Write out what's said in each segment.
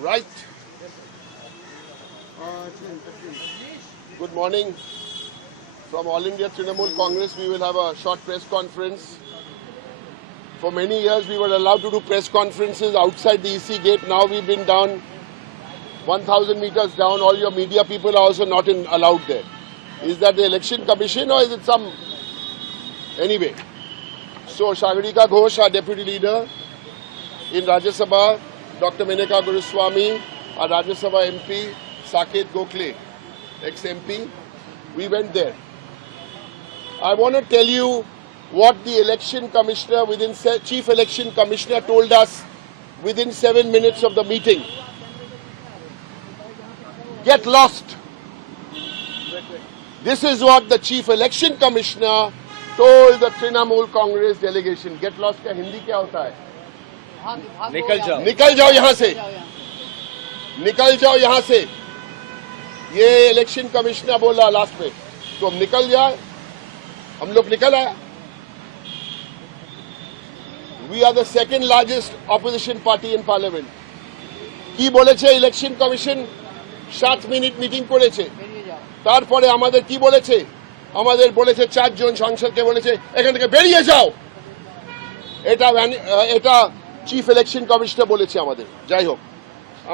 Right. Good morning. From All India Trinamool Congress, we will have a short press conference. For many years, we were allowed to do press conferences outside the EC gate. Now we've been down 1,000 meters down. All your media people are also not allowed there. Is that the Election Commission or is it some... Anyway. So Sagarika Ghosh, our Deputy Leader in Rajya Sabha, Dr. Menaka Guruswamy, our Rajya Sabha MP, Saket Gokhale, ex-MP, we went there. I want to tell you what the Election Commissioner, Chief Election Commissioner told us within 7 minutes of the meeting. Get lost. This is what the Chief Election Commissioner told the Trinamool Congress delegation. Get lost का हिंदी क्या होता है? निकल जाओ यहाँ से, निकल जाओ यहाँ से. ये इलेक्शन कमिश्नर बोला लास्ट में, तो हम निकल जाए. हम लोग निकल आए. We are the second largest opposition party in parliament. কি বলেছে ইলেকশন কমিশন 7 মিনিট মিটিং করেছে. তারপরে আমাদের কি বলেছে? আমাদের বলেছে 4 জন সংসদকে বলেছে এখান থেকে বেরিয়ে যাও. এটা চিফ ইলেকশন কমিশনার বলেছে আমাদের. যাই হোক,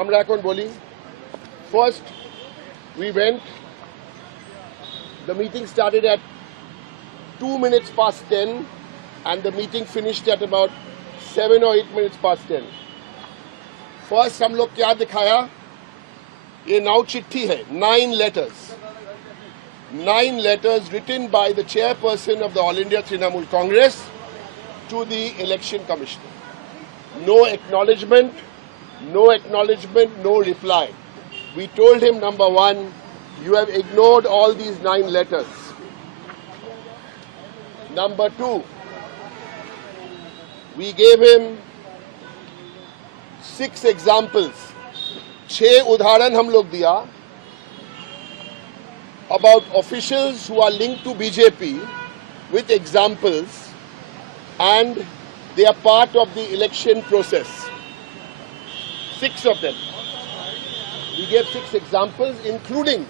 আমরা এখন বলি. First, we went. The meeting started at 2 minutes past 10 and the meeting finished at about 7 or 8 minutes past 10. First, हम लोग क्या दिखाया? ये नाउ चिट्ठी है, 9 letters. 9 letters written by the chairperson of the All India Trinamool Congress to the Election Commissioner. No acknowledgement, no reply. We told him, number one, you have ignored all these 9 letters. Number two, we gave him 6 examples. 6 उदाहरण हम लोग दिया about officials who are linked to BJP with examples, and they are part of the election process. 6 of them. We gave 6 examples, including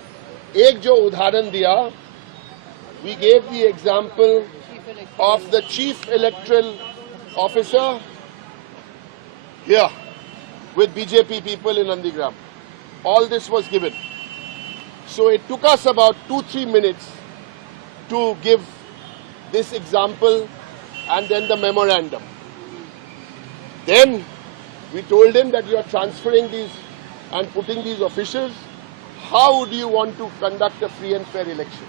एक जो उदाहरण दिया, we gave the example of the chief electoral officer here with BJP people in Nandigram. All this was given. So it took us about 2-3 minutes to give this example and then the memorandum. Then we told him that you are transferring these and putting these officials. How do you want to conduct a free and fair election?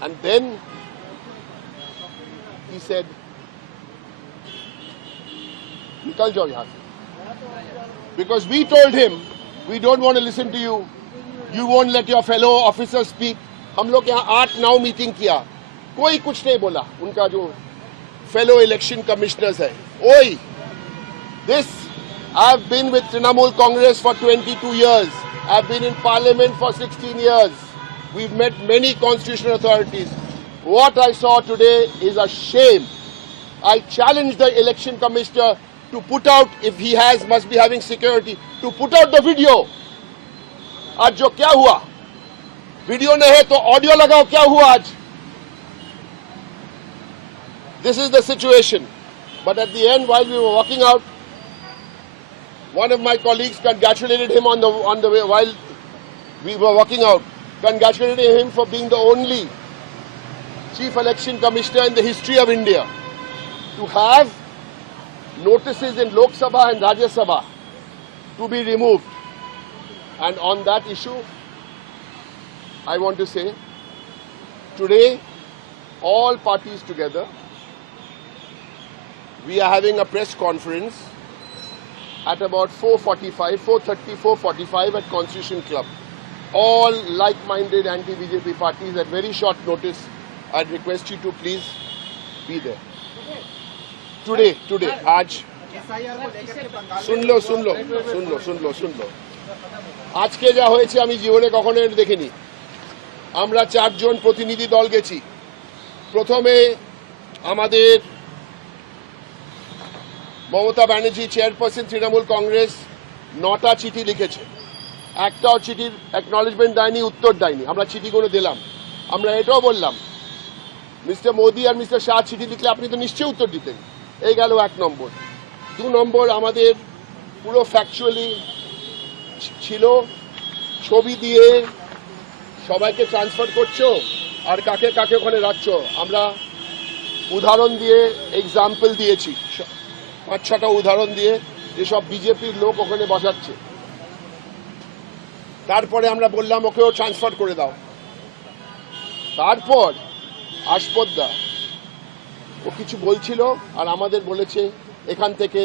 And then he said, nikal jao yahan se. Because we told him, we don't want to listen to you. You won't let your fellow officers speak. हम लोग यहाँ 8-9 meeting किया, कोई कुछ नहीं बोला. उनका जो fellow election commissioners है, ओई. This, I've been with Trinamool Congress for 22 years. I've been in Parliament for 16 years. We've met many constitutional authorities. What I saw today is a shame. I challenge the election commissioner to put out, if he must be having security, to put out the video. आज जो क्या हुआ? Video नहीं है तो audio लगाओ क्या हुआ आज? This is the situation. But at the end, while we were walking out, one of my colleagues congratulated him on the way while we were walking out. Congratulated him for being the only chief election commissioner in the history of India to have notices in Lok Sabha and Rajya Sabha to be removed. And on that issue, I want to say, today, all parties together, we are having a press conference at about 4:45 at Constitution Club. All like-minded anti-BJP parties at very short notice. I'd request you to please be there. Today, आज सुन लो আজকে যা হয়েছে আমি জীবনে কখনো দেখিনি। আমরা 4 জন প্রতিনিধি দল গেছি। প্রথমে আমাদের মমতা ব্যানার্জি চেয়ারপারসন তৃণমূল কংগ্রেস 9টা চিঠি লিখেছে, একটাও চিঠির অ্যাকনলেজমেন্ট দেয়নি, উত্তর দেয়নি। আমরা চিঠিগুলো দিলাম। আমরা এটাও বললাম মিস্টার মোদি আর মিস্টার শাহ চিঠি লিখলে আপনি তো নিশ্চয়ই উত্তর দিতেন। এই গেল 1 নম্বর। 2 নম্বর, আমাদের পুরো ফ্যাকচুয়ালি ছিল ছবি দিয়ে সবাইকে ট্রান্সফার করছো আর কাকে কাকে ওখানে রাখছো। আমরা উদাহরণ দিয়ে এক্সাম্পল দিয়েছি, 5-6টা উদাহরণ দিয়ে যেসব বিজেপির লোক ওখানে বসাচ্ছে। তারপরে আমরা বললাম ওকেও ট্রান্সফার করে দাও। তারপর আশপদ্দা ও কিছু বলছিল আর আমাদের বলেছে এখান থেকে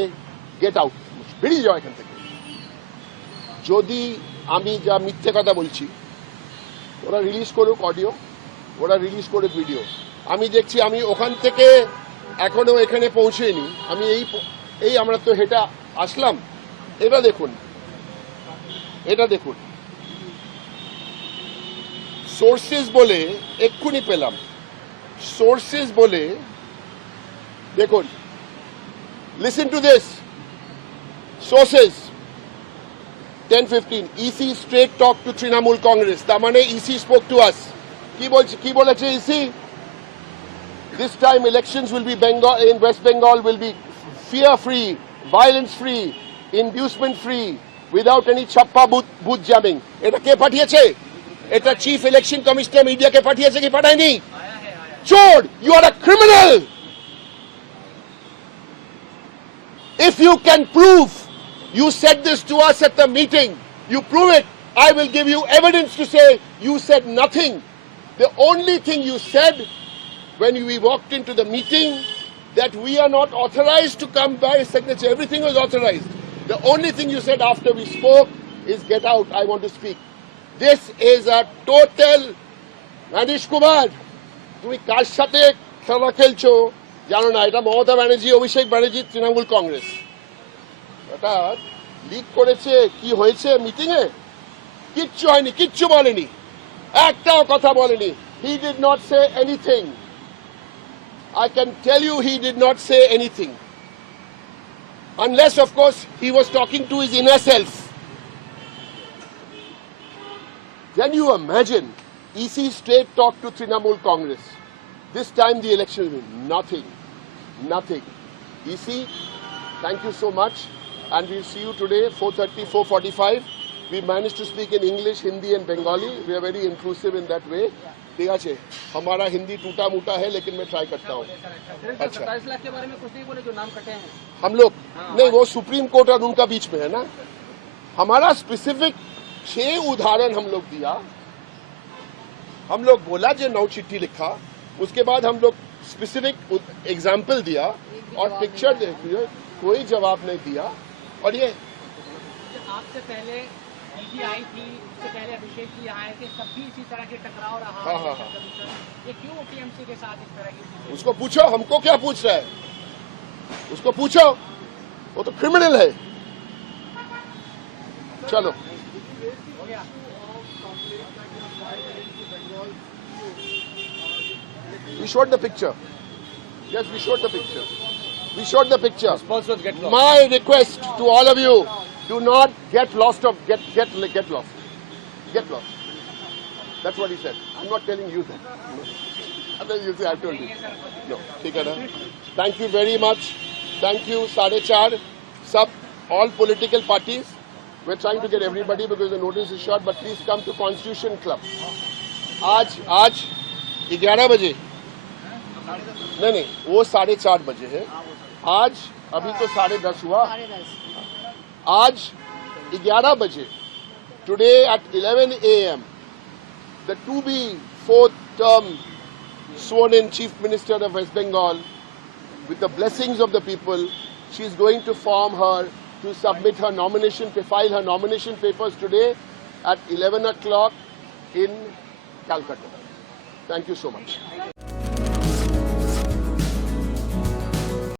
গেট আউট, বেরিয়ে যাও এখান থেকে। যদি আমি যা মিথ্যে কথা বলছি, ওরা রিলিজ করুক অডিও, ওরা রিলিজ করুক ভিডিও। আমি দেখছি আমি ওখান থেকে এখনো এখানে পৌঁছেনি। আমি এই আমরা তো হেঁটে আসলাম। এটা দেখুন, এটা দেখুন, সোর্সেস বলে এক্ষুনি পেলাম। সোর্সেস বলে দেখুন, listen to this sources 10:15 EC straight talk to Trinamool Congress. তার মানে EC spoke to us. কি বলেছে EC? This time elections will be in West Bengal will be fear free, violence free, inducement free, without any chappa booth jamming. এটা কে পাঠিয়েছে? এটা chief election commissioner মিডিয়াকে পাঠিয়েছে কি পাঠায়নি? চোর, you are a criminal. If you can prove you said this to us at the meeting, you prove it, I will give you evidence to say you said nothing. The only thing you said when we walked into the meeting, that we are not authorized to come by signature. Everything was authorized. The only thing you said after we spoke is get out, I want to speak. This is a total Manish Kumar, তুমি কার সাথে খেলা খেলছো জানো না। এটা মমতা ব্যানার্জি, অভিষেক ব্যানার্জি, তৃণমূল কংগ্রেস। এটা leak করেছে। কি হয়েছে মিটিং এ? কিচ্ছু হয়নি, কিচ্ছু বলেনি, একটাও কথা বলেনি। He did not say anything. I can tell you he did not say anything. Unless, of course, he was talking to his inner self. Can you imagine? EC straight talk to Trinamool Congress. This time the election will be nothing. Nothing. EC, thank you so much. And we'll see you today, 4:30, 4:45. We managed to speak in English, Hindi and Bengali. We are very inclusive in that way. ठीक है, हमारा हिंदी टूटा मूटा है लेकिन मैं try करता हूँ। अच्छा, 27 लाख के बारे में कुछ नहीं बोले जो नाम कटे हैं हम लोग। नहीं, वो सुप्रीम कोर्ट और उनका बीच में है ना। हमारा स्पेसिफिक 6 उदाहरण हम लोग दिया। हम लोग बोला जो 9 चिट्ठी लिखा, उसके बाद हम लोग स्पेसिफिक एग्जाम्पल दिया और पिक्चर देखिए, कोई जवाब नहीं दिया। और ये आपसे पहले दीदी आई थी, उससे पहले अभिषेक जी आए थे, तब भी इसी तरह के टकराव रहा। हाँ। ये क्यों टीएमसी के साथ इस तरह की? उसको पूछो, हमको क्या पूछ रहा है? उसको पूछो, वो तो क्रिमिनल है। चलो, we showed the picture. Yes, we showed the picture. We showed the picture. My request to all of you, do not get lost. Get lost. Get lost. That's what he said. I'm not telling you that. Otherwise you say I told you. No. ठीक है ना? Thank you very much. Thank you. 4:30. Sub all political parties. We're trying to get everybody because the notice is short. But please come to Constitution Club. आज 11 बजे। नहीं, वो 4:30 बजे है। आज अभी तो 10:30 हुआ। आज 11 बजे, today at 11 a.m., the to-be 4th term sworn-in Chief Minister of West Bengal, with the blessings of the people, she is going to submit her nomination, file her nomination papers today at 11 o'clock in Calcutta. Thank you so much.